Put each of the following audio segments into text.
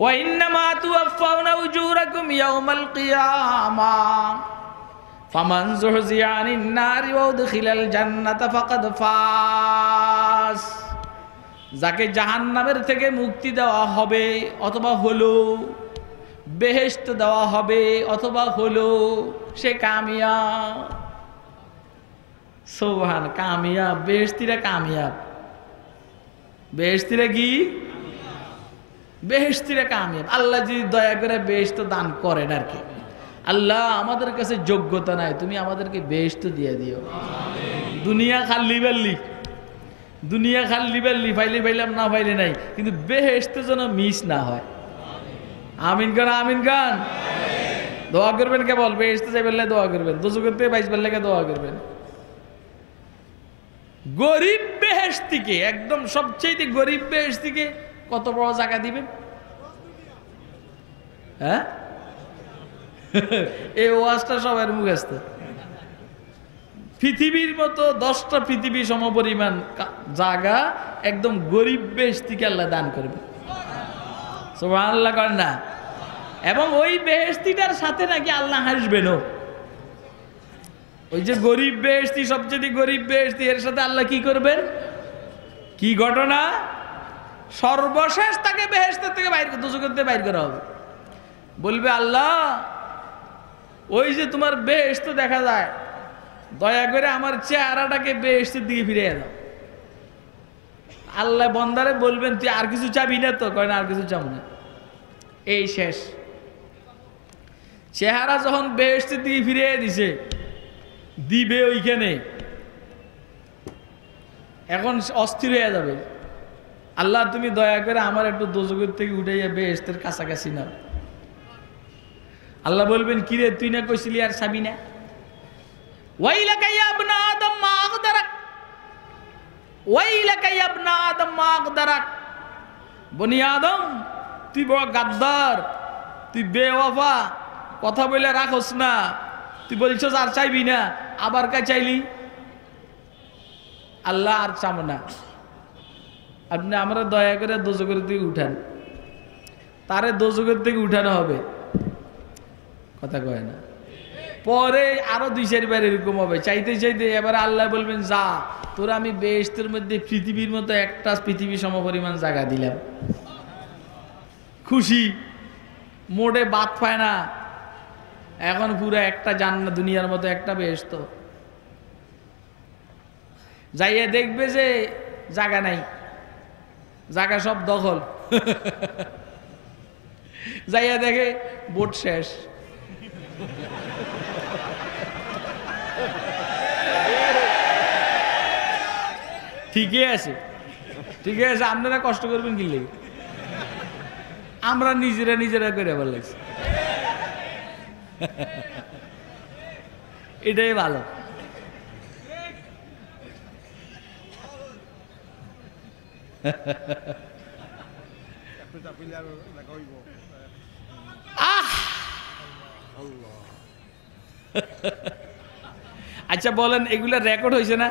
ওয়া ইন্নামা তুওয়াফাউনা উজুরাকুম ইয়াওমাল কিয়ামাহ ফামান যুহজিয়া আনিন নারি ওয়া উদখিলাল জান্নাতা ফাকাদ ফাজ। যাকে জাহান্নামের থেকে মুক্তি দেওয়া হবে অথবা হলো, বেহেশত দেওয়া হবে অথবা হলো, সে কামিয়াব। সুবহান, কামিয়াব। বেহেশতিরা কামিয়াব। বেহেশতিরা কি? বেহেশতিরা কামিয়াব। আল্লাহ যদি দয়া করে বেহেশত দান করেন আর কি। আল্লাহ আমাদের কাছে যোগ্যতা নাই, তুমি আমাদেরকে বেহেশত দিয়ে দিও। দুনিয়া খালি বেল্লি, দুনিয়া খালি বেল্লি, পাইলে পাইলাম না পাইলে নাই, কিন্তু বেহেশত যেন মিস না হয়। আমিন খান, আমিন খান। দোয়া করবেন কেবল, বেহেশত যাই বললে দোয়া করবেন, দোজখের থেকে বাইশ বললে দোয়া করবেন। গরিব বেহেশতিকে, একদম সবচেয়ে গরিব বেহেশতিকে কত বড় জায়গা দিবেন? হ্যাঁ, এই ওয়াজটা সবার মুখস্থ। পৃথিবীর মতো 10টা পৃথিবী সমপরিমাণ জায়গা একদম গরিব বেহেশতিকে আল্লাহ দান করবে। সুবহানাল্লাহ করেন না? এবং ওই বেহেশতিটার সাথে নাকি আল্লাহ হাসবেনও। ওই যে গরিব বেহেশতি, সবচেয়ে গরিব বেহেশতি, এর সাথে আল্লাহ কি করবেন? কি ঘটনা? সর্বশেষ তাকে বেহেশতের থেকে বাইর, দোজখের থেকে বাইর করা হবে। বলবে আল্লাহ, ওই যে তোমার বেহেশত দেখা যায়, দয়া করে আমার চেহারাটাকে বেহেশতের দিকে ফিরিয়ে দাও। আল্লাহ বন্দারে বলবেন, তুই আর কিছু চাবি না তো? কয় না, আর কিছু চাবো না। এই শেষ। চেহারা যখন বেহেশতের দিকে ফিরিয়ে দিছে, দিবে ওইখানে, এখন অস্থির হয়ে যাবে। আল্লাহ তুমি দয়া করে আমার একটু দোজখের থেকে উঠাইয়া বেহেশতের কাছাকাছি নাও। আল্লাহ বলবেন, কিরে তুই না কইছিলি আর চাবি না? ওয়াইলাকা ইয়া ইবনা আদম মা আগদারাক, ওয়াইলাকা ইয়া ইবনা আদম মা আগদারাক। বনি আদম, তুই বড় গাদ্দার, তুই বেওয়াফা, কথা বলে রাখোস না, তুই বলছস আর চাইবি না, আবার কা চাইলি? আল্লাহ আর চাবো না, আপনি আমরা দয়া করে দোজখের থেকে উঠান। তারে দোজখের থেকে উঠানো হবে, কথা কয় না। পরে আরো 2-4 বার এরকম হবে, চাইতে চাইতে এবার আল্লাহ বলবেন, যা তোরা আমি বেহেশতের মধ্যে পৃথিবীর মতো একটা পৃথিবী সমপরিমাণ জায়গা দিলাম। খুশি, মোড়ে বাদ পায় না, এখন পুরো একটা জান্নাত, দুনিয়ার মতো একটা বেহেশত। যাইয়া দেখবে যে জায়গা নাই, জায়গা সব দখল। যাইয়া দেখে বোট শেষ। ঠিকই আছে, ঠিকই আছে, আপনারা কষ্ট করবেন কি লাগে? আমরা নিজেরা নিজেরা করে আবার লাগছে, এটাই ভালো। আচ্ছা বলেন, এগুলা রেকর্ড হয়েছে না?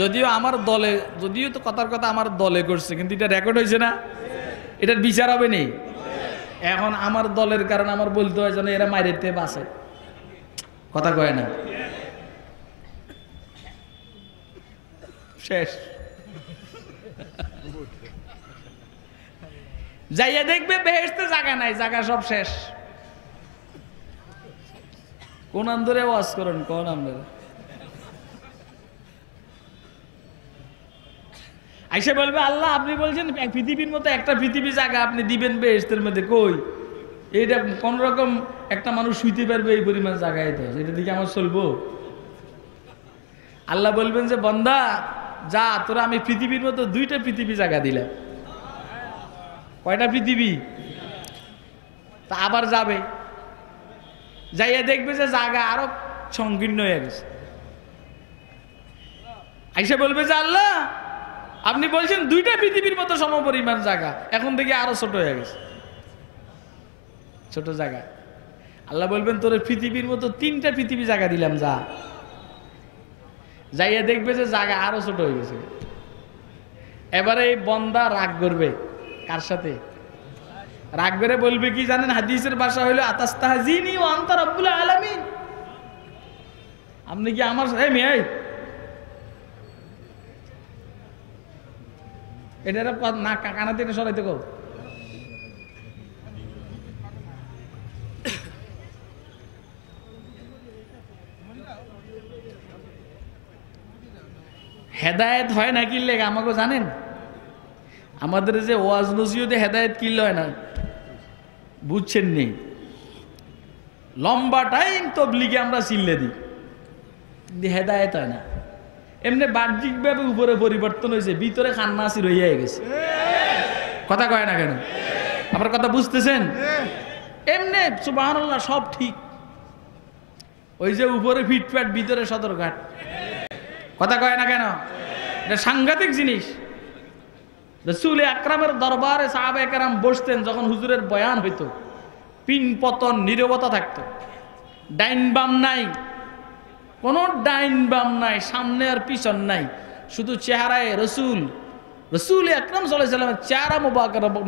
যদিও আমার দলে, যদিও তো কথার কথা আমার দলে করছে, কিন্তু এটা রেকর্ড হয়েছে না? এটার বিচার হবে নেই? এখন আমার দলের কারণে আমার বলতে হয় যেন এরা মাইরেতে বাঁচে, কথা কয় না। শেষ। যাইয়া দেখবে বেহেশতে জায়গা নাই, জায়গা সব শেষ। কোন আন্দরে ওয়াজ করেন, কোন আপনারা? আইসা বলবে, আল্লাহ আপনি বলছেন পৃথিবীর মতো একটা পৃথিবী জায়গা আপনি দিবেন বেহেশতের মধ্যে, কই এইটা কোন রকম একটা মানুষ শুইতে পারবে এই পরিমাণ জায়গায়, তো এটা দিকে আমার চলবো? আল্লাহ বলবেন যে, বান্দা যা, তোরা আমি পৃথিবীর মতো 2টা পৃথিবী জায়গা দিলাম। কয়টা পৃথিবী? তা আবার যাবে, যাইয়া দেখবে যে জায়গা আরো সংকীর্ণ হয়ে গেছে। আইসা বলবে যে, আল্লাহ আপনি বলছেন 2টা পৃথিবীর মতো সমপরিমাণ জায়গা, এখন দেখি আরো ছোট হয়ে গেছে, ছোট জায়গা। আল্লাহ বলবেন, তোর পৃথিবীর মতো 3টা পৃথিবী জায়গা দিলাম, যা। যাইয়া দেখবে যে জায়গা আরো ছোট হয়ে গেছে। এবারে এই বন্দা রাগ করবে কার সাথে? রাগ করে বলবে কি জানেন? হাদিসের ভাষা হইলো আতাস্তাহজিনি ওয়া আনতা রাব্বুল আলামিন। আপনি কি আমার এই মেয়ে এটা না কানা থেকে সরাইতে কও। হেদায়েত হয় না কিনলে আমাকে জানেন? আমাদের যে ওয়াজ নসিহতে হেদায়েত কিনলে হয় না, বুঝছেন নি? লম্বা টাইম তবলিগে আমরা চিল্লে দিই, হেদায়েত হয় না। এমনি বাহ্যিকভাবে উপরে পরিবর্তন হয়েছে, ভিতরে খান্নাসি রইয়া গেছে। কথা কয় না কেন? আমার কথা বুঝতেছেন? এমনি সুবহানাল্লাহ সব ঠিক, ওই যে উপরে ফিটফাট ভিতরে সদরঘাট। কথা কয় না কেন? এটা সাংঘাতিক জিনিস। রাসূল আকরামের দরবারে সাহাবায়ে কেরাম বসতেন, যখন হুজুরের বয়ান হইতো পিন পতন নীরবতা থাকতো, ডাইন বাম নাই, কোনো ডাইন বাম নাই, সামনে আর পিছন নাই, শুধু চেহারায় রসুল আকরাম সাল্লাল্লাহু আলাইহি ওয়াসাল্লামের চেহারা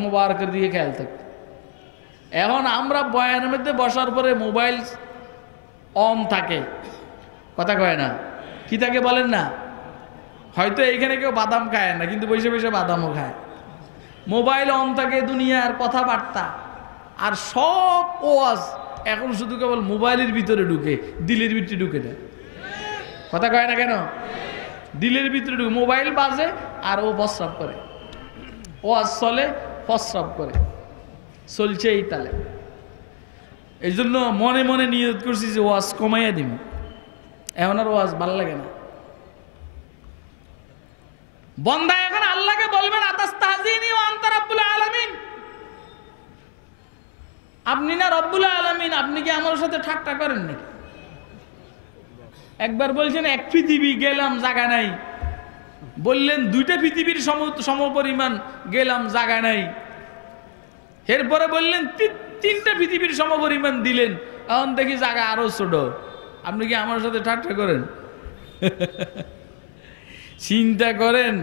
মুবারকের দিকে খেয়াল থাকতো। এখন আমরা বয়ানের মধ্যে বসার পরে মোবাইল অন থাকে, কথা কয় না, কি থাকে বলেন না? হয়তো এইখানে কেউ বাদাম খায় না, কিন্তু বসে বসে বাদামও খায়। মোবাইল অন থাকে, দুনিয়ার কথাবার্তা আর সব ওয়াজ এখন শুধু কেবল মোবাইলের ভিতরে ঢুকে, দিলের ভিতরে ঢুকে না। কথা কয় না কেন? দিলের ভিতরে ঢুকে মোবাইল বাজে আর ও প্রস্রাব করে, ওয়াজ চলে প্রস্রাব করে, চলছে এই তালে। এই জন্য মনে মনে নিয়ত করছি যে ওয়াজ কমাইয়া দিব, এখন আর ওয়াজ ভালো লাগে না। বন্দা এখন আল্লাহকে বলবেন আতাস্তাহজিনি ওয়া আনতা রাব্বুল আলামিন। আপনি না রব্বুল আলামিন, আপনি কি আমার সাথে ঠাট্টা করেন নাকি? একবার বলছেন এক পৃথিবী গেলাম জায়গা নাই, বললেন দুইটা পৃথিবীর সমপরিমাণ গেলাম জায়গা নাই, এরপরে বললেন তিনটা পৃথিবীর সমপরিমাণ দিলেন, এখন দেখি জায়গা আরো ছোট। আপনি কি আমার সাথে ঠাট্টা করেন? চিন্তা করেন,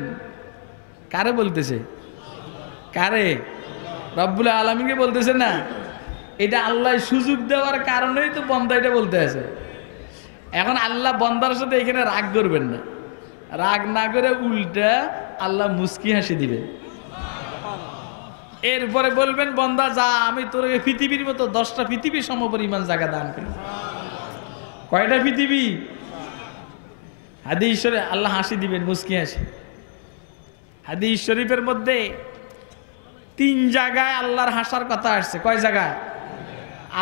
কারে বলতেছে? কারে? রব্বুল আলামিনকে বলতেছে না? এটা আল্লাহ সুযোগ দেওয়ার কারণেই তো বন্দা এটা বলতে আছে। এখন আল্লাহ বন্দার সাথে এখানে রাগ করবেন না, রাগ না করে উল্টা আল্লাহ মুস্কি হাসি দিবেন। এরপরে বলবেন বন্দা যা, আমি তোর পৃথিবীর মতো 10টা পৃথিবীর সমপরিমাণ জায়গা দান করি। কয়টা পৃথিবী? হাদিস শরীফে আল্লাহ হাসি দিবেন, মুস্কি হাসি। হাদিস শরীফের মধ্যে 3 জায়গায় আল্লাহর হাসার কথা আসছে। কয় জায়গায়?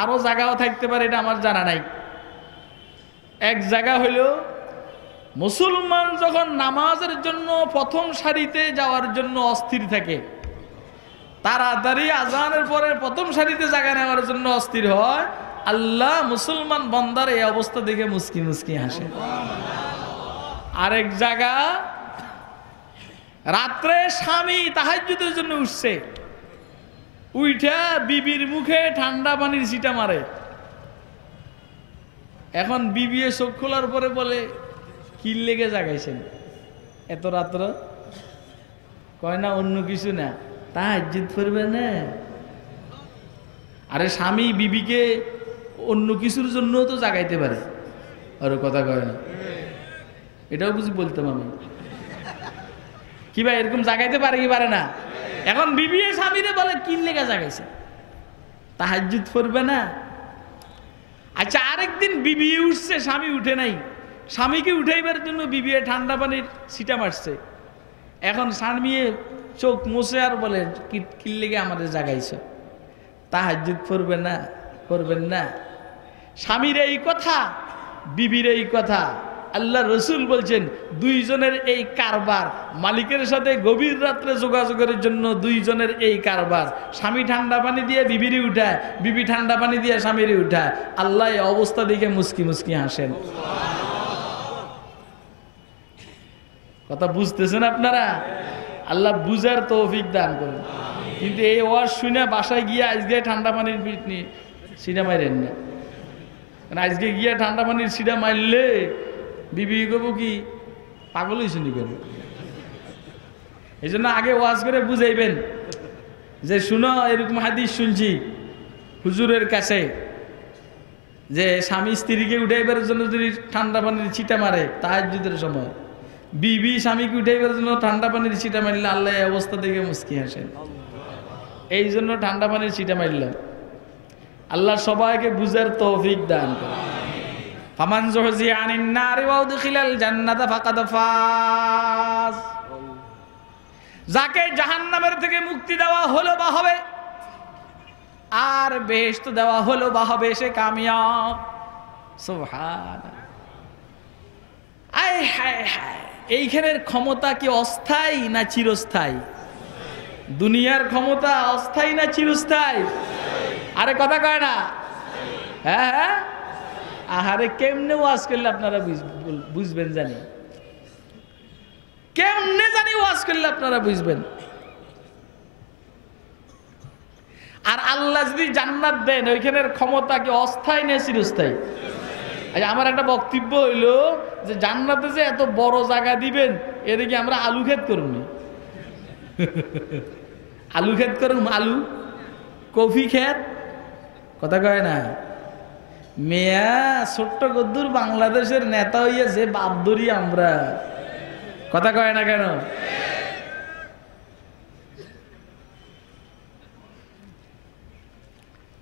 আরো জায়গাও থাকতে পারে, এটা আমার জানা নাই। এক জায়গা হইল মুসলমান যখন নামাজের জন্য প্রথম সারিতে যাওয়ার জন্য অস্থির থাকে, তাড়াতাড়ি আজানের পরে প্রথম সারিতে জায়গা নেওয়ার জন্য অস্থির হয়, আল্লাহ মুসলমান বান্দার এই অবস্থা দেখে মুস্কি মুস্কি হাসে। আরেক জায়গা রাত্রে স্বামী তাহাজ্জুদের জন্য উঠছে, উইঠা বিবির মুখে ঠান্ডা পানির ছিটা মারে। এখন বিবি চোখ খোলার পরে বলে কি লেগে জাগাইছেন এত রাত্র? কয় না অন্য কিছু না, তাহাজ্জুদ পড়বে না। আরে স্বামী বিবিকে অন্য কিছুর জন্য তো জাগাইতে পারে, আর কথা কয় না। এটাও বুঝি বলতাম আমি, কি ভাই এরকম জাগাইতে পারে কি পারে না? এখন বিবি স্বামীরে বলে কি লেগে জাগাইছে, তাহাজ্জুদ পড়বে না। আচ্ছা, আরেকদিন বিবি উঠছে, স্বামী উঠে নাই, স্বামীকে উঠাইবার জন্য বিবি ঠান্ডা পানির ছিটা মারছে। এখন স্বামী চোখ মুছে আর বলে কি লেগে আমাদের জাগাইছ, তাহাজ্জুদ পড়বে না, করবেন না। স্বামীর এই কথা, বিবির এই কথা, আল্লাহ রসুল বলছেন দুইজনের এই কারবার, মালিকের সাথে গভীর রাত্রে যোগাযোগের জন্য দুইজনের এই কারবার। স্বামী ঠান্ডা পানি দিয়ে বিবিরে উঠায়, বিবি ঠান্ডা পানি দিয়ে স্বামীরে উঠায়। আল্লাহ এই অবস্থা দেখে মুস্কি মুস্কি হাসেন। কথা বুঝতেছেন আপনারা? আল্লাহ বুঝার তৌফিক দান করুন। কিন্তু এই ওয়াজ শুনে বাসায় গিয়ে আজকে ঠান্ডা পানির সিডা মারেন না, আজকে গিয়ে ঠান্ডা পানির সিডা মারলে বিবি কব কি পাগল হয়েছেন কেন? এই জন্য আগে ওয়াজ করে বুঝাইবেন যে শুনো এরকম হাদিস শুনছি হুজুরের কাছে, যে স্বামী স্ত্রীকে উঠাইবার জন্য যদি ঠান্ডা পানির ছিটা মারে তাহাজ্জুদের সময়, বিবি স্বামীকে উঠাইবার জন্য ঠান্ডা পানির ছিটা মারলে আল্লাহ এই অবস্থা দেখে মুস্কি হাসেন। এই জন্য ঠান্ডা পানির ছিটা মারল। আল্লাহ সবাইকে বুঝার তৌফিক দান করে। ফামান যুহজিয়া আনিন নারি ওয়া উদখিলাল জান্নাতা ফাকাদ ফাজ। যাকে জাহান্নামের থেকে মুক্তি দেওয়া হলো বা হবে, আর বেহেশত দেওয়া হলো বা হবে, সে কামিয়াব। সুবহানাল্লাহ। আয় হায় হায়, এইখানের ক্ষমতা কি অস্থায়ী না চিরস্থায়ী? দুনিয়ার ক্ষমতা অস্থায়ী না চিরস্থায়ী? আরে কথা কয় না? হ্যাঁ হ্যাঁ। আহারে কেমনে ওয়াজ করলে আপনারা বুঝবেন জানি, কেমনে জানি ওয়াজ করলে আপনারা বুঝবেন। আর আল্লাহ যদি জান্নাত দেন, ওইখানের ক্ষমতা কি অস্থায়ী না চিরস্থায়ী? আমার একটা বক্তব্য হইলো যে জান্নাতে যে এত বড় জায়গা দিবেন, এদিকে আমরা আলু ক্ষেত করুন, আলু ক্ষেত করুন, আলু কফি ক্ষেত, কথা কয় না? মেয়া ছোট্ট গদ্দুর বাংলাদেশের নেতা হইয়া যে বাপদরি আমরা, কথা কয় না কেন?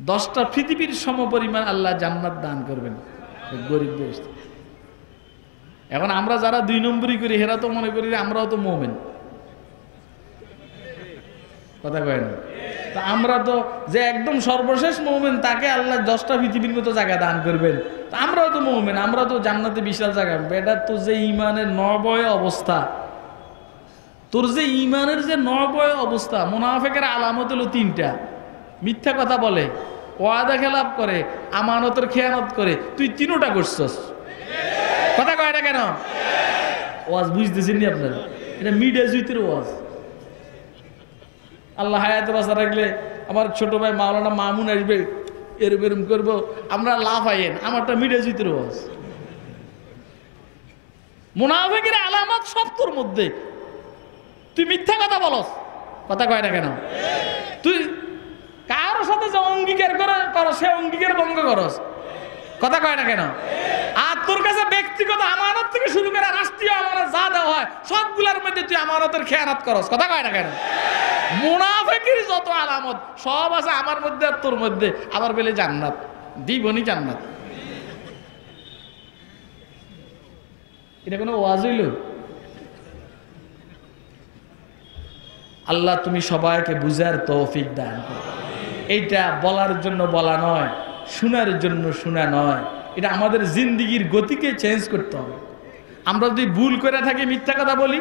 দশটা পৃথিবীর সমপরিমাণ আল্লাহ জান্নাত দান করবেন গরিব দেশ। এখন আমরা যারা 2 নম্বরই করি, হেরা তো মনে করি আমরাও তো মুমিন, কথা কয় না? তা আমরা তো যে একদম সর্বশেষ মুমিন, তাকে আল্লাহ 10টা পৃথিবীর মতো জায়গা দান করবেন। তা আমরাও তো মুমিন, আমরা তো জান্নাতে বিশাল জায়গা। বেটা তো যে ইমানের নবয় অবস্থা, তোর যে ইমানের যে নবয় অবস্থা, মুনাফিকের আলামত হলো 3টা। মিথ্যা কথা বলে, ওয়াদা খেলাপ করে, আমানতের খেয়ানত করে। তুই 3টা করছস, কথা কয় না কেন? ওয়াজ বুঝতেছেন নি আপনারা? এটা মিডিয়া জুইতের ওয়াজ। আল্লাহ হায়াতে বাঁচা রাখলে আমার ছোট ভাই মাওলানা মামুন আসবে, এরম এরম করবো, আমরা লাভ আইয়েন। আমারটা মিডিয়া জুইতের ওয়াজ। মুনাফিকের আলামত সব তোর মধ্যে। তুই মিথ্যা কথা বলস, কথা কয় না কেন? তুই কারোর সাথে যে অঙ্গীকার করস, সে অঙ্গীকার ভঙ্গ করস, কথা কয় না কেন? আর তোর কাছে ব্যক্তিগত আমানত থেকে শুরু করে রাষ্ট্রীয় আমানত যা দেওয়া হয়, সবগুলোর মধ্যে তুই আমানতের খেয়ানত করস, কথা কয় না কেন? মুনাফিকের যত আলামত সব আছে আমার মধ্যে আর তোর মধ্যে। আবার বলে জান্নাত দিবনি, জান্নাত। এটা কোনো ওয়াজ হইল? আল্লাহ তুমি সবাইকে বুঝার তৌফিক দান করো। এইটা বলার জন্য বলা নয়, শোনার জন্য শোনা নয়। এটা আমাদের জিন্দিগির গতিকে চেঞ্জ করতে হবে। আমরা যদি ভুল করে থাকি, মিথ্যা কথা বলি,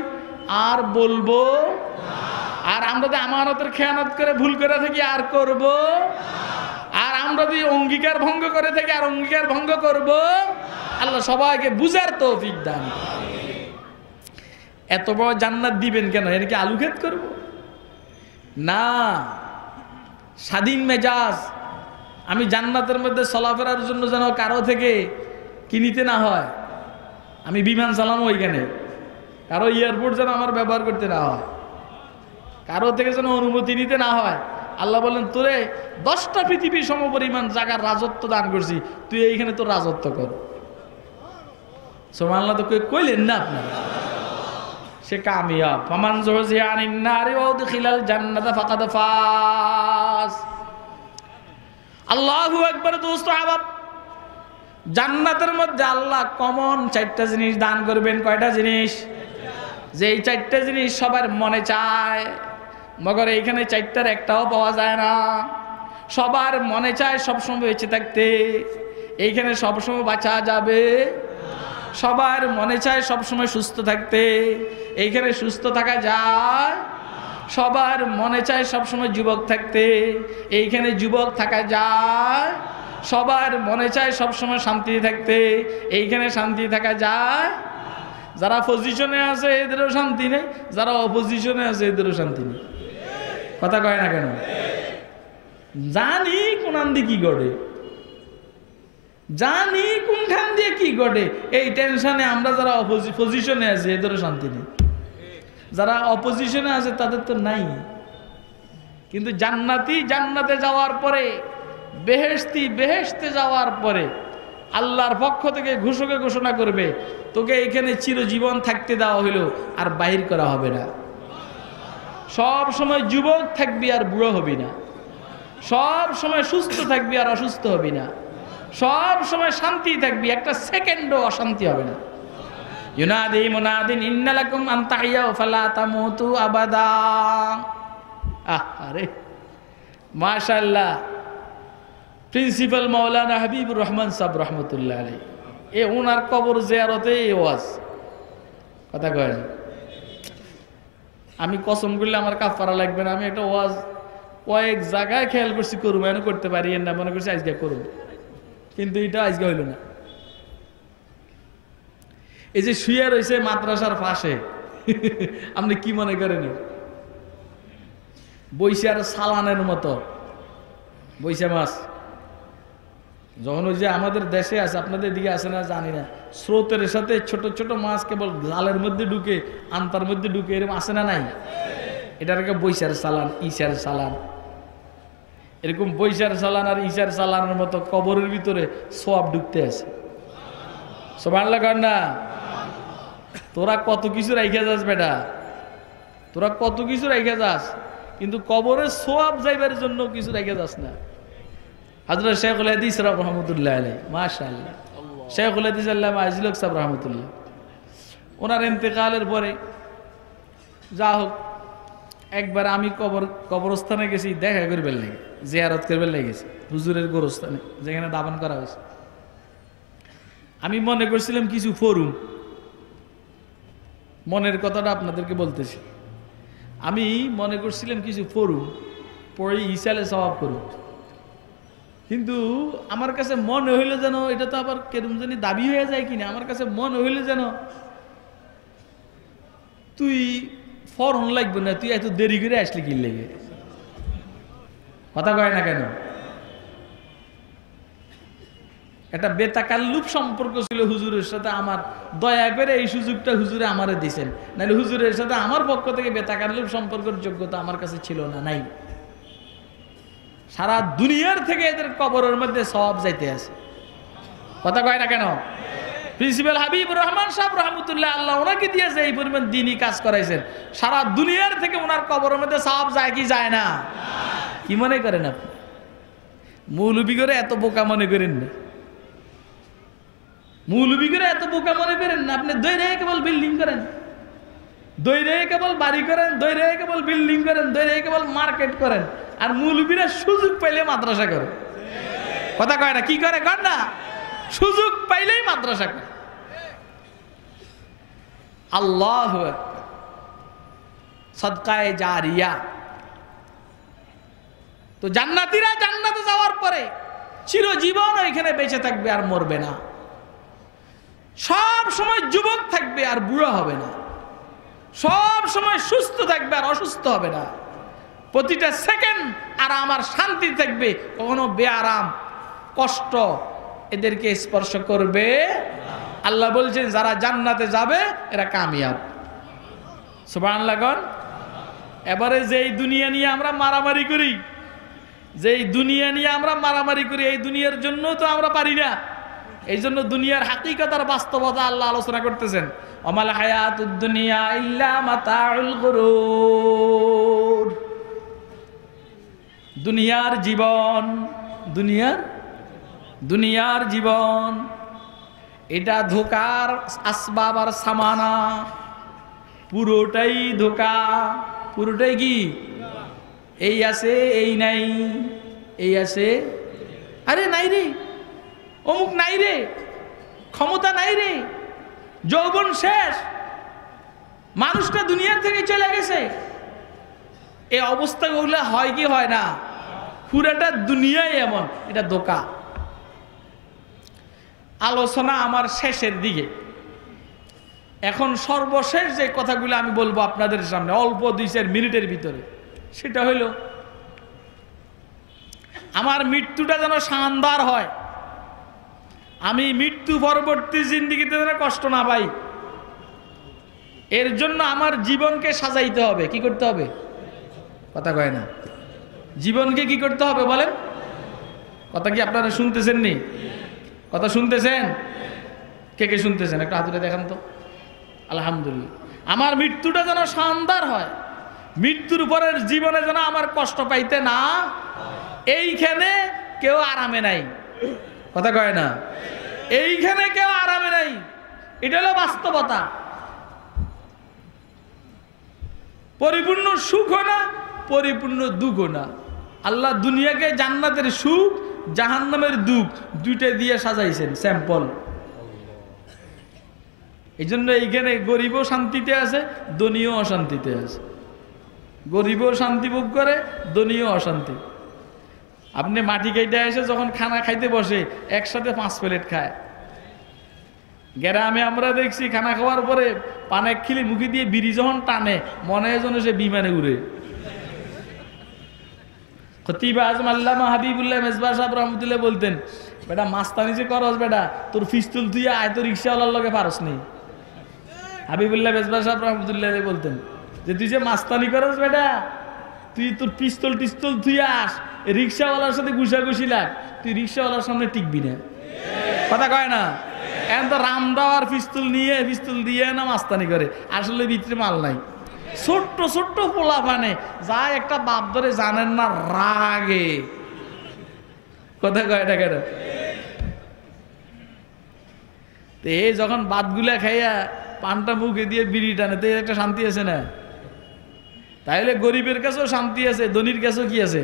আর বলবো। আর আমরা যদি আমানতের খেয়ানত করে ভুল করে থাকি, আর করব। আর আমরা যদি অঙ্গীকার ভঙ্গ করে থাকি, আর অঙ্গীকার ভঙ্গ করব। আল্লাহ সবাইকে বুঝার তৌফিক দান। এত বড় জান্নাত দিবেন কেন? এর কি আলু ক্ষেত করব না? স্বাধীন মেজাজ। আমি জান্নাতের মধ্যে চলাফেরার জন্য যেন কারো থেকে কিনিতে না হয়। আমি বিমান চালামো ওইখানে, কারো এয়ারপোর্ট যেন আমার ব্যবহার করতে না হয়, কারো থেকে যেন অনুমতি নিতে না হয়। আল্লাহ বললেন, তোরে 10টা পৃথিবীর সমপরিমাণ জায়গার রাজত্ব দান করছি, তুই এইখানে তোর রাজত্ব কর। সুবহানাল্লাহ তো কইলেন না আপনারা? সে কামিয়াব। ফামান যুহজিয়া আনিন নারি ওয়া উদখিলাল জান্নাতা ফাকাদ ফাজ। আল্লাহু আকবার। দোস্ত আবাব, জান্নাতের মধ্যে আল্লাহ কমন 4টা জিনিস দান করবেন। কয়টা জিনিস? যে এই 4টা জিনিস সবার মনে চায়, মগর এইখানে 4টার একটাও পাওয়া যায় না। সবার মনে চায় সবসময় বেঁচে থাকতে, এইখানে সবসময় বাঁচা যাবে। সবার মনে চায় সবসময় সুস্থ থাকতে, এইখানে সুস্থ থাকা যায়। সবার মনে চায় সবসময় যুবক থাকতে, এইখানে যুবক থাকা যায়। সবার মনে চায় সবসময় শান্তি থাকতে, এইখানে শান্তি থাকা যায়। যারা পজিশনে আছে এদেরও শান্তি নেই, যারা অপোজিশনে আছে এদেরও শান্তি নেই, কথা কয় না কেন? জানি কোনান দিয়ে কি ঘটে, জানি কোনখান দিয়ে কি ঘটে, এই টেনশনে আমরা যারা পজিশনে আছি এদেরও শান্তি নেই। যারা অপোজিশনে আছে তাদের তো নাই, কিন্তু জান্নাতি জান্নাতে যাওয়ার পরে, বেহেশতি বেহেশতে যাওয়ার পরে আল্লাহর পক্ষ থেকে ঘোষকে ঘোষণা করবে, তোকে এখানে চিরজীবন থাকতে দেওয়া হইল, আর বাহির করা হবে না। সব সময় যুবক থাকবি আর বুড়ো হবি না, সব সময় সুস্থ থাকবি আর অসুস্থ হবি না, সব সময় শান্তি থাকবি, একটা সেকেন্ডও অশান্তি হবে না। ইউনাদি মুনাদিন ইন্না লাকুম আন তাহিয়াউ ফালা তামুতু আবাদা। আরে মাশাআল্লাহ, প্রিন্সিপাল মাওলানা হাবিবুর রহমান সাহেব রহমতুল্লাহ আলাইহি, এ ওনার কবর জিয়ারতে এই ওয়াজ কথা কয় না। আমি কসম করলে আমার কাফারা লাগবে না। আমি একটা ওয়াজ কয়েক জায়গায় খেয়াল করছি, করবো এনে করতে পারি না, মনে করছি আজকে করবো, কিন্তু এটা আজকে হইল না। এই যে শুয়ে রয়েছে মাদ্রাসার পাশে, আপনি কি মনে করেন? বইসা আর সালানের মতো বইসা মাছ, যখন ওই যে আমাদের দেশে আছে, আপনাদের দিকে আছে না জানি না, স্রোতের সাথে ছোট ছোট মাছ কেবল জালের মধ্যে ঢুকে, আন্তার মধ্যে ঢুকে, এরকম আছে না নাই? এটাকে বইসার সালান, ইশার সালান। এরকম বইসার সালান আর ইশার সালানের মতো কবরের ভিতরে সওয়াব ঢুকতে আছে। সুবহানাল্লাহ কর না। তোরা কত কিছু রাইখা যাস বেটা, তোরা কত কিছু রাইখা যাস, কিন্তু কবরের সওয়াব যাইবার জন্য কিছু রাইখা যাস না। হযরত শেখুল হাদিস রহমাতুল্লাহ আলাইহি, মাশাআল্লাহ, শেখুল হাদিস আল্লামা আজিল হক সাহেব রহমাতুল্লাহ, ওনার ইন্তেকালের পরে যা হোক, একবার আমি কবরস্থানে গেছি দেখা করবার লাগে, জিয়ারত করবার লাগে গেছি, হুজুরের গোরস্থানে যেখানে দাফন করা হয়েছে। আমি মনে করছিলাম কিছু ফরুম, মনের কথাটা আপনাদেরকে বলতেছি, আমি মনে করছিলাম কিছু ফরুম পড়ে ইসালে সওয়াব করুন, কিন্তু আমার কাছে মনে হইলো যেন এটা তো আবার কেরম জানি দাবি হয়ে যায় কিনা, আমার কাছে মনে হইলো যেন তুই ফরন লাগবে না, তুই এত দেরি করে আসলি কি লেগে, কথা কয় না কেন? একটা বেতাকাল্লুপ সম্পর্ক ছিল হুজুরের সাথে আমার, দয়া করে এই সুযোগটা হুজুরে আমারে দিয়েছেন, নাহলে হুজুরের সাথে আমার পক্ষ থেকে বেতাকাল্লুপ সম্পর্কের যোগ্যতা আমার কাছে ছিল না, নাই। সারা দুনিয়ার থেকে এদের কবরের মধ্যে সওয়াব যাইতে আছে, কথা কয় না কেন? প্রিন্সিপাল হাবিবুর রহমান সাহেব রহমতুল্লাহ আল্লাহ ওনাকে দিয়েছে এই পরিমাণ দিনই কাজ করাইছেন, সারা দুনিয়ার থেকে ওনার কবরের মধ্যে সওয়াব যায় কি যায় না? কি মনে করেন আপনি? মৌলবি করে এত বোকা মনে করেন না, মৌলবি করে এত বোকা মনে করেন না। আপনি দৈরে কেবল বিল্ডিং করেন, দৈরে কেবল বাড়ি করেন, দৈরে কেবল বিল্ডিং করেন, দৈরে কেবল মার্কেট করেন, আর মৌলবীরা সুযোগ পাইলে মাদ্রাসা করে, কথা কয় না? কি করে কর না? সুযোগ পাইলেই মাদ্রাসা করে। আল্লাহু আকবার, সাদকায়ে জারিয়া। তো জান্নাতীরা জান্নাতে যাওয়ার পরে চিরজীবন ওইখানে বেঁচে থাকবে আর মরবে না, সব সময় যুবক থাকবে আর বুড়ো হবে না, সব সময় সুস্থ থাকবে আর অসুস্থ হবে না, প্রতিটা সেকেন্ড আরাম আর শান্তি থাকবে, কখনো বেআরাম কষ্ট এদেরকে স্পর্শ করবে। আল্লাহ বলছেন যারা জান্নাতে যাবে এরা কামিয়াব। সুবহানাল্লাহ কোন। এবারে যেই দুনিয়া নিয়ে আমরা মারামারি করি, যেই দুনিয়া নিয়ে আমরা মারামারি করি, এই দুনিয়ার জন্য তো আমরা পারি না, এই জন্য দুনিয়ার হাকিকত আর বাস্তবতা আল্লাহ আলোচনা করতেছেন। ওমাল হায়াতুদ দুনিয়া ইল্লা মাতাউল গুরুর। দুনিয়ার জীবন, দুনিয়ার জীবন এটা ধোকার আসবাব আর সামানা, পুরোটাই ধোকা, পুরোটাই কি? এই আছে এই নাই, এই আছে আরে নাই রে, অমুক নাই রে, ক্ষমতা নাই রে, যৌবন শেষ, মানুষটা দুনিয়ার থেকে চলে গেছে। এই অবস্থাগুলো হয় কি হয় না? পুরাটা দুনিয়াই এমন, এটা ধোকা। আলোচনা আমার শেষের দিকে, এখন সর্বশেষ যে কথাগুলো আমি বলবো আপনাদের সামনে অল্প 2-4 মিনিটের ভিতরে, সেটা হইল আমার মৃত্যুটা যেন শানদার হয়, আমি মৃত্যু পরবর্তী জিন্দেগিতে যেন কষ্ট না পাই, এর জন্য আমার জীবনকে সাজাইতে হবে। কি করতে হবে? কথা কয় না। জীবনকে কি করতে হবে বলেন? কথা কি আপনারা শুনতেছেন নি? কথা শুনতেছেন? কে কে শুনতেছেন একটা হাত তুলে দেখান তো। আলহামদুলিল্লাহ। আমার মৃত্যুটা যেন শানদার হয়, মৃত্যুর পরের জীবনে যেন আমার কষ্ট পাইতে না। এইখানে কেউ আরামে নাই, কথা কয় না, এইখানে কেউ আরামে নাই। এটা হলো বাস্তবতা। পরিপূর্ণ সুখ না, পরিপূর্ণ দুঃখ না। আল্লাহ দুনিয়াকে জান্নাতের সুখ, জাহান্নামের দুঃখ দুইটা দিয়ে সাজাইছেন স্যাম্পল। এই জন্য এইখানে গরিবও শান্তিতে আছে, ধনীও অশান্তিতে আছে। গরিবও শান্তি ভোগ করে, ধনীও অশান্তি। আপনি মাটি খাইতে এসে যখন খানা খাইতে বসে একসাথে 5 প্লেট খায়। গ্রামে আমরা দেখছি খানা খাওয়ার পরে পানে খিলি মুখে দিয়ে বিড়ি যখন টানে মনে হয় যেন সে বিমানে উড়ে। খতিব আজম আল্লামা হাবিবুল্লাহ মেজবাহ সাহেব রহমতুল্লাহ বলতেন, বেটা মাস্তানি যে করস বেটা, তোর পিস্তল তুই আয় তো রিক্সাওয়ালার লগে পারস নেই। হাবিবুল্লাহ মেজবাহ সাহেব রহমতুল্লাহ বলতেন যে তুই যে মাস্তানি করস বেটা, তুই তোর পিস্তল টিস্তল তুই আস, রিক্সাওয়ালার সাথে ঘুষাঘুষি লাগ, তুই রিক্সাওয়ালার সামনে টিকবি না। কথা কয় না? এখন তো রামদাওয়ার পিস্তল নিয়ে পিস্তল দিয়ে না মাস্তানি করে, আসলে ভিতরে মাল নাই। ছোট্ট ছোট্ট পোলা পানে যা একটা বাপ ধরে জানেন না রাগে। কথা কয় না কেন? এই যখন বাতগুলা খাইয়া পানটা মুখে দিয়ে বিড়ি টানে, তো একটা শান্তি আছে না? তাইলে গরিবের কাছেও শান্তি আছে, ধনীর কাছেও কি আছে?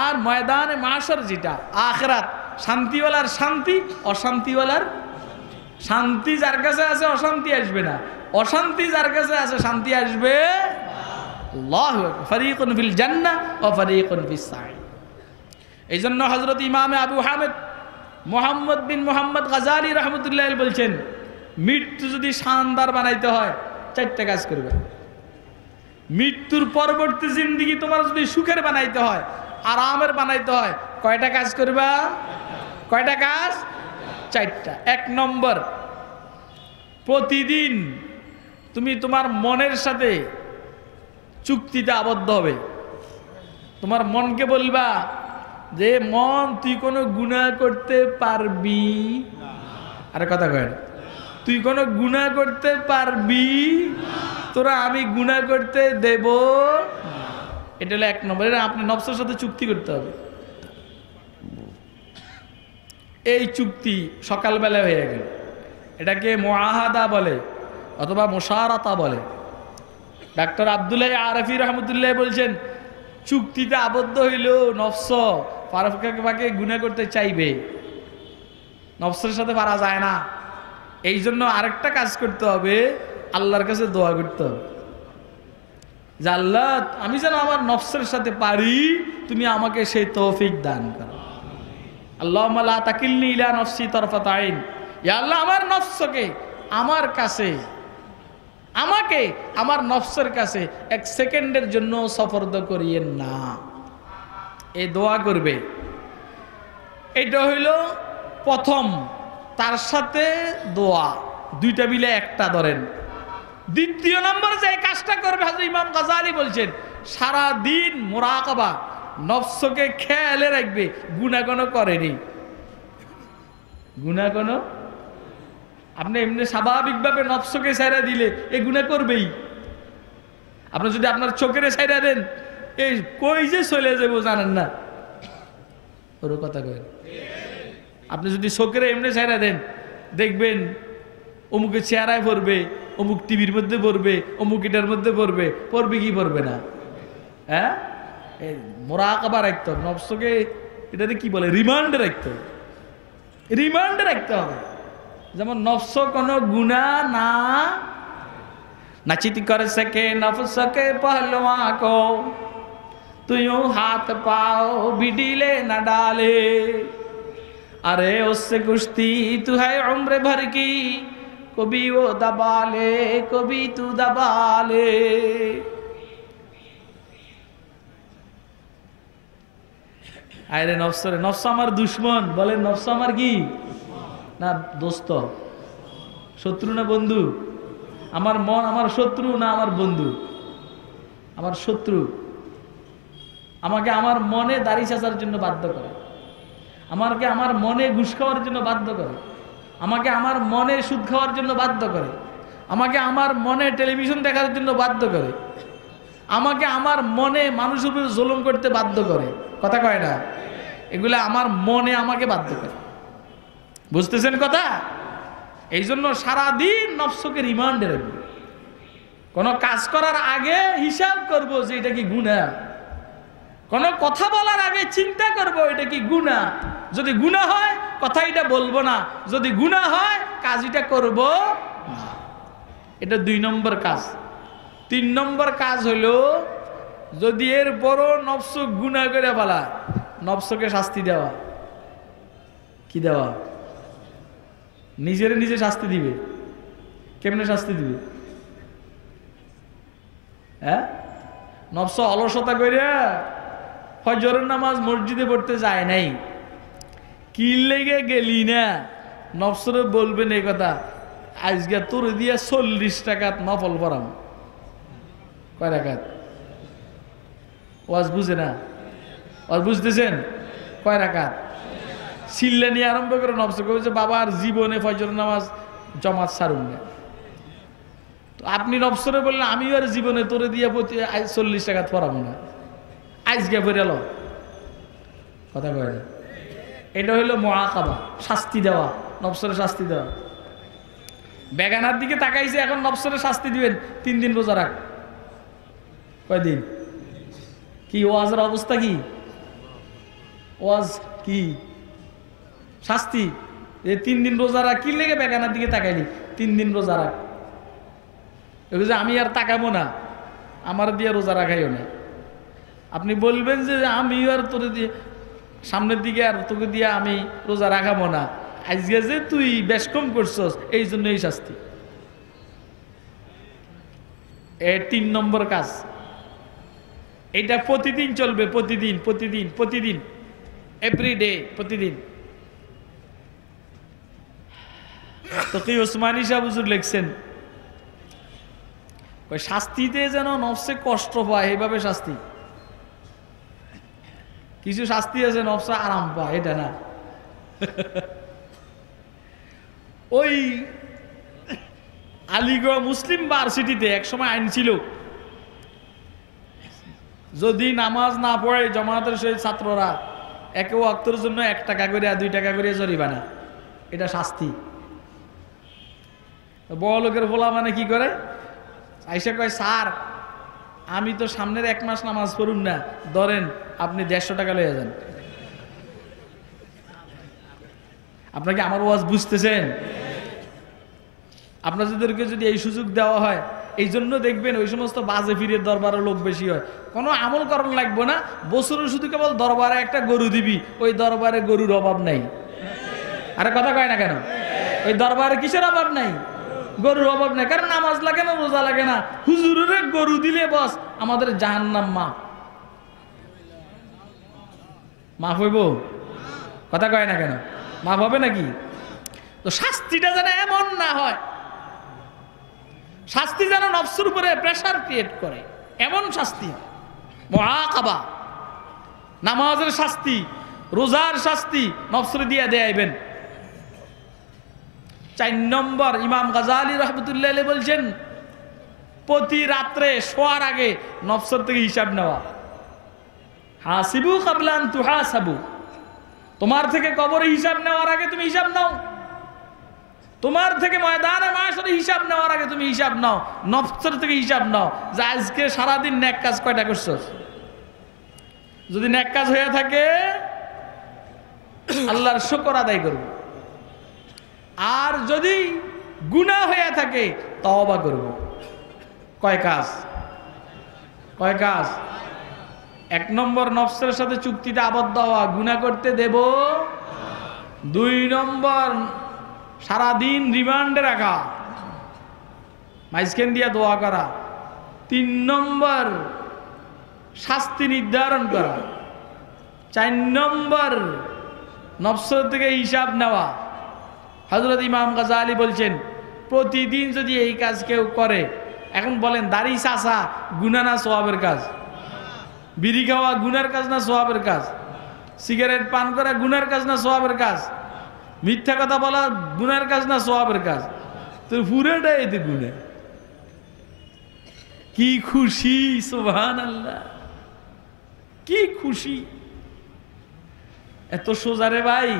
আর ময়দানে মাশার যেটা আখিরাত, শান্তিওয়ালার শান্তি, অশান্তিওয়ালার শান্তি। যার কাছে আছে অশান্তি আসবে না, অশান্তি যার কাছে আছে শান্তি আসবে। আল্লাহু আকবার। ফারিকুন ফিল জান্নাহ ওয়া ফারিকুন ফিস সাঈর। এইজন্য হযরত ইমামে আবু হামিদ মুহাম্মদ বিন মুহাম্মদ গাজালি রাহমাতুল্লাহ বলছেন, মৃত্যু যদি শানদার বানাইতে হয় 4টা কাজ করবে। মৃত্যুর পরবর্তী জিন্দেগি তোমার যদি সুখের বানাইতে হয়, আরামের বানাইতে হয়, কয়টা কাজ করবা? কয়টা কাজ? 4টা। 1 নম্বর, প্রতিদিন তুমি তোমার মনের সাথে চুক্তিতে আবদ্ধ হবে। তোমার মনকে বলবা যে মন তুই কোনো গুনাহ করতে পারবি। আরে কথা কয়, তুই কোনো গুনাহ করতে পারবি, তোরা আমি গুনাহ করতে দেব। এটা হলো 1 নম্বর। এটা আপনি নফসের সাথে চুক্তি করতে হবে। এই চুক্তি সকালবেলা হয়ে গেল, এটাকে মুআহাদা বলে অথবা মুশারাতা বলে। ডাক্তার আব্দুল্লাহ আরফি রহমতুল্লাহ বলছেন, চুক্তিতে আবদ্ধ হইল নফস ফারুকাকে গুনাহ করতে চাইবে, নফসের সাথে পারা যায় না। এই জন্য আরেকটা কাজ করতে হবে, আল্লাহর কাছে দোয়া করতে হবে যে আল্লাহ আমি যেন আমার নফসের সাথে পারি, তুমি আমাকে সেই তৌফিক দান করো। আল্লাহুম্মা লা তাকিলনি ইলা নফসি তারফাত আইন। ইয়া আল্লাহ আমার নফসকে আমার কাছে, আমাকে আমার নফসের কাছে 1 সেকেন্ডের জন্য সফরদ করিয়েন না। এই দোয়া করবে। এটা হইল প্রথম, তার সাথে দোয়া, দুইটা মিলে একটা ধরেন। দ্বিতীয় নম্বর যে কাজটা করবে, হযরত ইমাম গাজালি বলছেন, সারা দিন মুরাকাবা, নফসকে খেয়ালে রাখবে গুনাহ কোনো করেনি। গুনাহ কোনো, আপনি এমনি স্বাভাবিকভাবে নফসকে ছাইরা দিলে এই গুনাহ করবেই। আপনি যদি আপনার চোখের ছাইরা দেন, এই কই যে চলে যাবো জানেন না, ওর কথা কয়। আপনি যদি চোখের এমনি ছাইরা দেন, দেখবেন অমুকের চেহারায় পড়বে, অমুক টিভির মধ্যে পড়বে, অমুক এটার মধ্যে পড়বে, পড়বে কি পড়বে না? হ্যাঁ, মুরাকাবা রাখতে হবে নফসকে। এটাতে কি বলে? রিমান্ডে রাখতে হবে। রিমান্ডে রাখতে হবে, যেমন নফস কোনো গুনাহ না নাচিত করে সকে নফসকে পহলওয়া কো, তুইও হাত পাও বিডিলে না ডালে, अरे उससे कुश्ती तू है उम्र भर की, कभी वो दबा ले कभी तू दबा ले। আরে নফসরে, নফস আমার দুশ্মন, বলেন নফস আমার কি না দোস্ত, শত্রু না বন্ধু? আমার মন আমার শত্রু না আমার বন্ধু? আমার শত্রু। আমাকে আমার মনে দাড়ি চাচার জন্য বাধ্য করে, আমাকে আমার মনে ঘুষ খাওয়ার জন্য বাধ্য করে, আমাকে আমার মনে সুদ খাওয়ার জন্য বাধ্য করে, আমাকে আমার মনে টেলিভিশন দেখার জন্য বাধ্য করে, আমাকে আমার মনে মানুষের উপরে জুলুম করতে বাধ্য করে। কথা কয় না? এগুলো আমার মনে আমাকে বাধ্য করে। বুঝতেছেন কথা? এই জন্য সারাদিন নফসকে রিমান্ডে রাখবো। কোনো কাজ করার আগে হিসাব করব যে এটা কি গুনাহ। কোনো কথা বলার আগে চিন্তা করব এটা কি গুনাহ। যদি গুনাহ হয় কথা এটা বলবো না, যদি গুনাহ হয় কাজ এটা করব না। এটা 2 নম্বর কাজ। 3 নম্বর কাজ হলো যদি এর বড় নফস গুনাহ করে ফেলা, নফসকে শাস্তি দেওয়া। কি দেওয়া? নিজের নিজে শাস্তি দিবে। কেমনে শাস্তি দিবে? হ্যাঁ, নফস অলসতা কইরা ফজরের নামাজ মসজিদে পড়তে যায় নাই, কি লেগে গেলি না, নফসরে বলবেন এই কথা, আজকে তোর দিয়া 40 টাকাত নফল পড়াম। কয় রাকাত? ওয়াজ বুঝে না? ওয়াজ বুঝতেছেন? কয় রাকাত? সিল্লা নিয়ে আরম্ভ করে নফস কবে যে বাবার জীবনে ফজরের নামাজ জমাত সারুন না। তো আপনি নফসরে বললেন আমি আর জীবনে তোরে দিয়ে 40 টাকা পড়াবো না, আজকে পড়ে এলো। কথা কয় না? এটা হইলো মুআকাবা, শাস্তি দেওয়া, নফসরে শাস্তি দেওয়া। বেগানার দিকে তাকাইছে, এখন নফসরে শাস্তি দিবেন 3 দিন রোজা রাখ। কয়দিন? কি ওয়াজের অবস্থা কি? ওয়াজ কি শাস্তি? এই 3 দিন রোজা রাখ। কি লেগে বেগানার দিকে তাকাইলি? 3 দিন রোজা রাখ। যে আমি আর তাকাবো না, আমার দিয়ে রোজা রাখাইও না। আপনি বলবেন যে আমি আর তোরে দিয়ে সামনের দিকে আর তোকে দিয়ে আমি রোজা রাখাবো না, আজকে যে তুই বেশ কম করছস এই জন্য এই শাস্তি। এ 3 নম্বর কাজ। এটা প্রতিদিন চলবে, প্রতিদিন প্রতিদিন প্রতিদিন, এভরিডে, প্রতিদিন। তো কি ওসমানী সাহেব হুজুর লিখছেন, ওই শাস্তিতে যেন নফসে কষ্ট পায় এইভাবে শাস্তি। কিছু শাস্তি আছে নফসে আরাম পায়, এটা না। ওই আলিগড় মুসলিম ভার্সিটিতে একসময় আইন ছিল, যদি নামাজ না পড়ে জামাতের সেই ছাত্ররা একে ওয়াক্তের জন্য 1 টাকা করে 2 টাকা করে জরিমানা। এটা শাস্তি। বড় লোকের বলা মানে কি করে, আইসা কয় স্যার আমি তো সামনের 1 মাস নামাজ পড়ুন না, ধরেন আপনি 150 টাকা লইয়া যান। আপনাকে আমার ওয়াজ বুঝতেছেন? আপনাদেরকে যদি এই সুযোগ দেওয়া হয়, এই জন্য দেখবেন ওই সমস্ত বাজে ফিরের দরবারে লোক বেশি হয়। কোনো আমল করণ লাগবে না, বছরে শুধু কেবল দরবারে একটা গরু দিবি, ওই দরবারে গরুর অভাব নাই। আরে কথা কয় না কেন? ওই দরবারে কিসের অভাব নাই? গরুর অভাব নাই। কারণ নামাজ লাগে না, রোজা লাগে না, হুজুরের গরু দিলে বস আমাদের জাহান্নাম মাফ হইব। কথা কয় না কেন? মাফ হবে নাকি? তো শাস্তিটা যেন এমন না হয়, শাস্তি যেন নফসের উপরে প্রেসার ক্রিয়েট করে, এমন শাস্তি। মুআকাবা, নামাজের শাস্তি, রোজার শাস্তি নফসরে দিয়ে দেয়াইবেন। 4 নম্বর, ইমাম গাজালি রহমতুল্লাহ আলাইহি বলছেন প্রতি রাত্রে শোয়ার আগে নফসর থেকে হিসাব নেওয়া। হাসিবু ক্বাবলা আন তুহাসাবু, তোমার থেকে কবরে হিসাব নেওয়ার আগে তুমি হিসাব নাও, তোমার থেকে ময়দানে মাশরে হিসাব নেওয়ার আগে তুমি হিসাব নাও, নফসের থেকে হিসাব নাও যে আজকে সারাদিন নেক কাজ কয়টা করছস। যদি নেক কাজ হয়ে থাকে আল্লাহর শুকর আদায় করব, আর যদি গুনাহ হয়ে থাকে তওবা করব। কয় কাজ? কয় কাজ? 1 নম্বর নফসের সাথে চুক্তিতে আবদ্ধ হওয়া, গুনাহ করতে দেব। 2 নম্বর সারাদিন রিমান্ডে রাখা, মাইজখান দিয়া দোয়া করা। 3 নম্বর শাস্তি নির্ধারণ করা। 4 নম্বর নফসের থেকে হিসাব নেওয়া। হযরত ইমাম গাজালি বলছেন প্রতিদিন যদি এই কাজ কেউ করে, এখন বলেন দাড়ি চাচা গুনাহ না সওয়াবের কাজ? বিড়ি খাওয়া গুনার কাজ না সওয়াবের কাজ? সিগারেট পান করা গুনার কাজ না সওয়াবের কাজ? মিথ্যা কথা বলা গুনার কাজ না সওয়াবের কাজ? তো পুরোটাই এতে গুনাহ। কি খুশি, সুবহানাল্লাহ, কি খুশি! এত সোজা রে ভাই,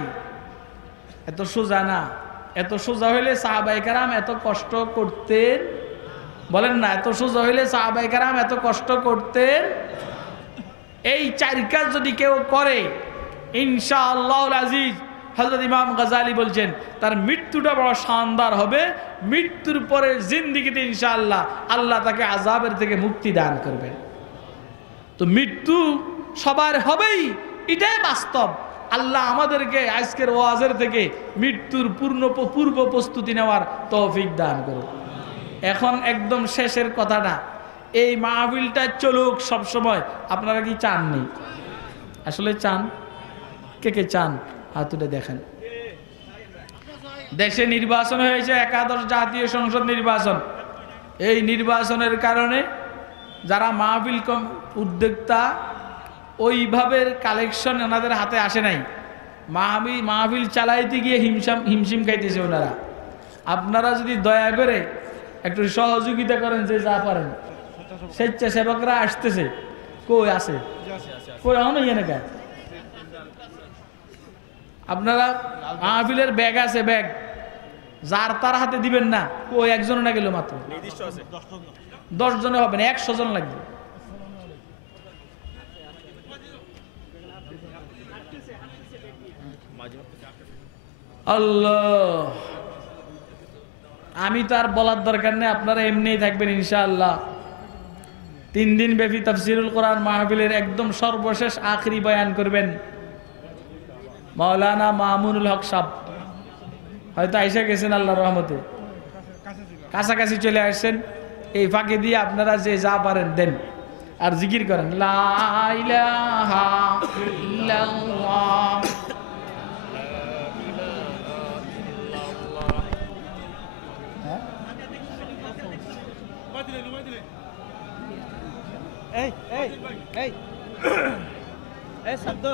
এত সোজা না। এত সোজা হইলে সাহাবায়ে কেরাম এত কষ্ট করতেন? বলেন না, এত সোজা হইলে সাহাবায়ে কেরাম এত কষ্ট করতেন? এই চার কাজ যদি কেউ করে ইনশাআল্লাহুল আজিজ, হযরত ইমাম গাজ্জালী বলছেন তার মৃত্যুটা বড় শানদার হবে। মৃত্যুর পরে জিন্দেগিতে ইনশাআল্লাহ আল্লাহ তাকে আযাবের থেকে মুক্তি দান করবেন। তো মৃত্যু সবার হবেই, এটাই বাস্তব। আল্লাহ আমাদেরকে আজকের ওয়াজের থেকে মৃত্যুর পূর্ব প্রস্তুতি নেওয়ার তৌফিক দান করুন। এখন একদম শেষের কথাটা, এই মাহফিলটা চলুক সবসময়। আপনারা কি চাননি? আসলে চান? কে কে চান হাত তুলে দেখেন। দেশে নির্বাচন হয়েছে, একাদশ জাতীয় সংসদ নির্বাচন। এই নির্বাচনের কারণে যারা মাহফিল উদ্যোক্তা, ওইভাবে কালেকশন ওনাদের হাতে আসে নাই। মাহফিল চালাইতে গিয়ে হিমশিম খাইতেছে ওনারা। আপনারা যদি দয়া করে একটু সহযোগিতা করেন, যে যা পারেন। স্বেচ্ছাসেবকরা আসতেছে, কই আছে? কই এখনো ইয়ে নাকি? আপনারা মাহফিলের ব্যাগ আছে, ব্যাগ যার তার হাতে দিবেন না। কই একজন না গেল মাত্র, 10 জনে হবে না, 100 জন লাগবে। আল্লাহ, আমি তো আর বলার দরকার নেই, আপনারা এমনিই থাকবেন ইনশাআল্লাহ। 3 দিন ব্যাপী তাফসীরুল কোরআন মাহফিলের একদম সর্বশেষ আখরি বয়ান করবেন মাওলানা মামুনুল হক সাহেব। হয়তো আইসা গেছেন আল্লাহর রহমতে, কাছাকাছি চলে আসছেন। এই ফাঁকে দিয়ে আপনারা যে যা পারেন দেন আর জিকির করেন, লা ইলাহা ইল্লাল্লাহ। এই এই এই এই শব্দ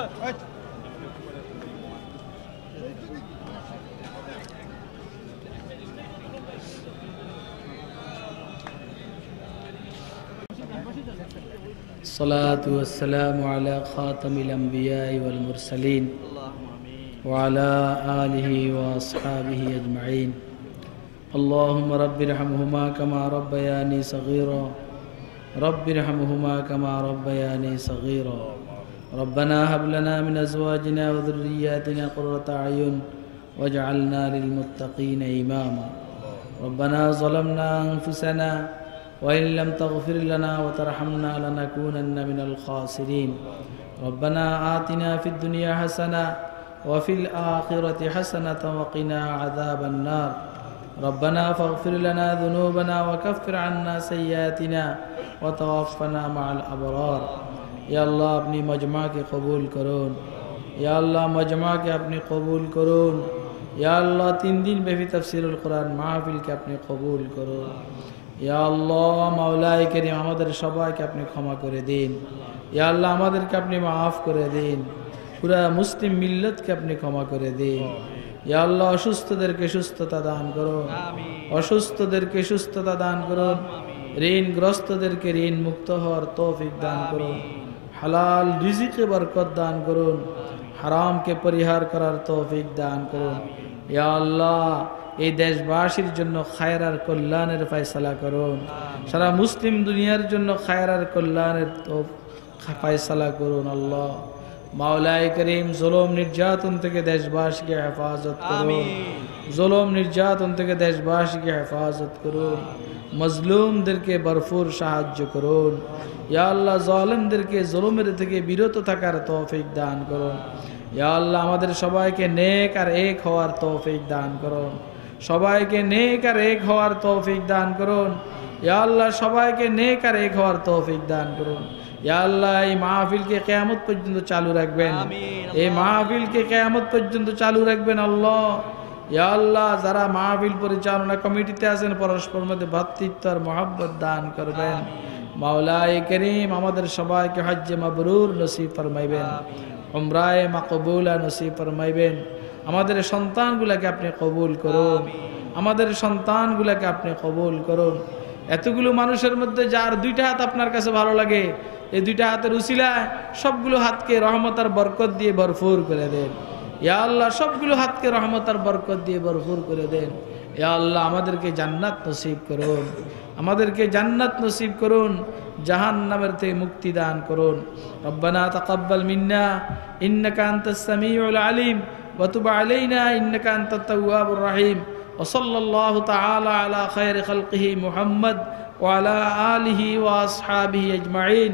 الصلاة والسلام على خاتم الأنبياء والمرسلين وعلى آله وأصحابه أجمعين. اللهم رب ارحمهما كما ربياني صغيرا رب ارحمهما كما ربياني صغيرا. ربنا هب لنا من أزواجنا وذرياتنا قرة أعين واجعلنا للمتقين إماما. ربنا ظلمنا أنفسنا وإن لم تغفر لنا وترحمنا لنكونن من الخاسرين. ربنا آتنا في الدنيا حسنة وفي الآخرة حسنة وقنا عذاب النار. ربنا فاغفر لنا ذنوبنا وكفر عنا سيئاتنا وتوفنا مع الأبرار. या अल्लाह अपनी मजमा के कबूल करून, या अल्लाह मजमा के अपनी कबूल करून, या अल्लाह 3 दिन ব্যাপী তাফসীরুল কোরআন মাহফিলকে আপনি কবুল করুন। ইয়া আল্লাহ মাওলায়ে কারীম আমাদের সবাইকে আপনি ক্ষমা করে দিন। ইয়া আল্লাহ আমাদেরকে আপনি মাফ করে দিন। পুরা মুসলিম মিল্লাতকে আপনি ক্ষমা করে দিন। ইয়া আল্লাহ অসুস্থদেরকে সুস্থতা দান করুন, অসুস্থদেরকে সুস্থতা দান করুন, ঋণগ্রস্তদেরকে ঋণ মুক্ত হওয়ার তৌফিক দান করুন, হালাল রিজিকে বরকত দান করুন, হারামকে পরিহার করার তৌফিক দান করুন। ইয়া আল্লাহ এই দেশবাসীর জন্য খায়ের আর কল্যাণের ফয়সালা করুন, সারা মুসলিম দুনিয়ার জন্য খায়ের আর কল্যাণের ফয়সালা করুন। আল্লাহ মাওলায়ে করিম জুলুম নির্যাতন থেকে দেশবাসীকে হেফাজত করুন, জুলুম নির্যাতন থেকে দেশবাসীকে হেফাজত করুন, মজলুমদেরকে ভরপুর সাহায্য করুন। ইয়া আল্লাহ জালেমদেরকে জুলুমের থেকে বিরত থাকার তৌফিক দান করুন। ইয়া আল্লাহ আমাদের সবাইকে নেক আর এক হওয়ার তৌফিক দান করুন, সবাইকে নেক আর এক হওয়ার তৌফিক দান করুন। ইয়া আল্লাহ সবাইকে নেক আর এক হওয়ার তৌফিক দান করুন। ইয়া আল্লাহ এই মাহফিলকে কিয়ামত পর্যন্ত চালু রাখবেন, এই মাহফিলকে কিয়ামত পর্যন্ত চালু রাখবেন। আল্লাহ ইয়া আল্লাহ যারা মাহফিল পরিচালনা কমিটিতে আছেন পরস্পর মধ্যে ভ্রাতৃত্ব আর মহব্বত দান করবেন, মাওলায়ে করিম আমাদের সবাইকে হজ্জে মাবরুর নসিব ফরমাইবেন, উমরায়ে মাকবুলা নসিব ফরমাইবেন। আমাদের সন্তানগুলোকে আপনি কবুল করুন, আমাদের সন্তানগুলোকে আপনি কবুল করুন। এতগুলো মানুষের মধ্যে যার দুইটা হাত আপনার কাছে ভালো লাগে, এই দুইটা হাতের উসিলায় সবগুলো হাতকে রহমত আর বরকত দিয়ে ভরপুর করে দেন। ইয়া আল্লাহ সবগুলো হাতকে রহমত আর বরকত দিয়ে ভরপুর করে দেন। ইয়া আল্লাহ আমাদেরকে জান্নাত নসিব করুন, আমাদেরকে জান্নাত নসিব করুন, জাহান্নামের থেকে মুক্তি দান করুন। রব্বানা তাকাব্বাল মিন্না ইন্নাকা আনতাস সামিউল আলিম ওয়া তুব আলাইনা ইন্নাকা আনতাত তাওয়াবুর রহিম। ওয়া সাল্লাল্লাহু তাআলা আলা খায়রি খালকিহি মুহাম্মদ ওয়া আলা আলিহি ওয়া আসহাবিহি আজমাইন।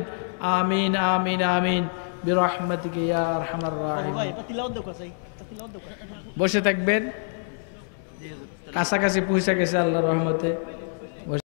আমিন আমিন আমিন বিরহমাতিকা ইয়া আরহামার রাহিম। বসে থাকবেন, কাছাকাছি পৌঁছে গেছে আল্লাহর রহমতে।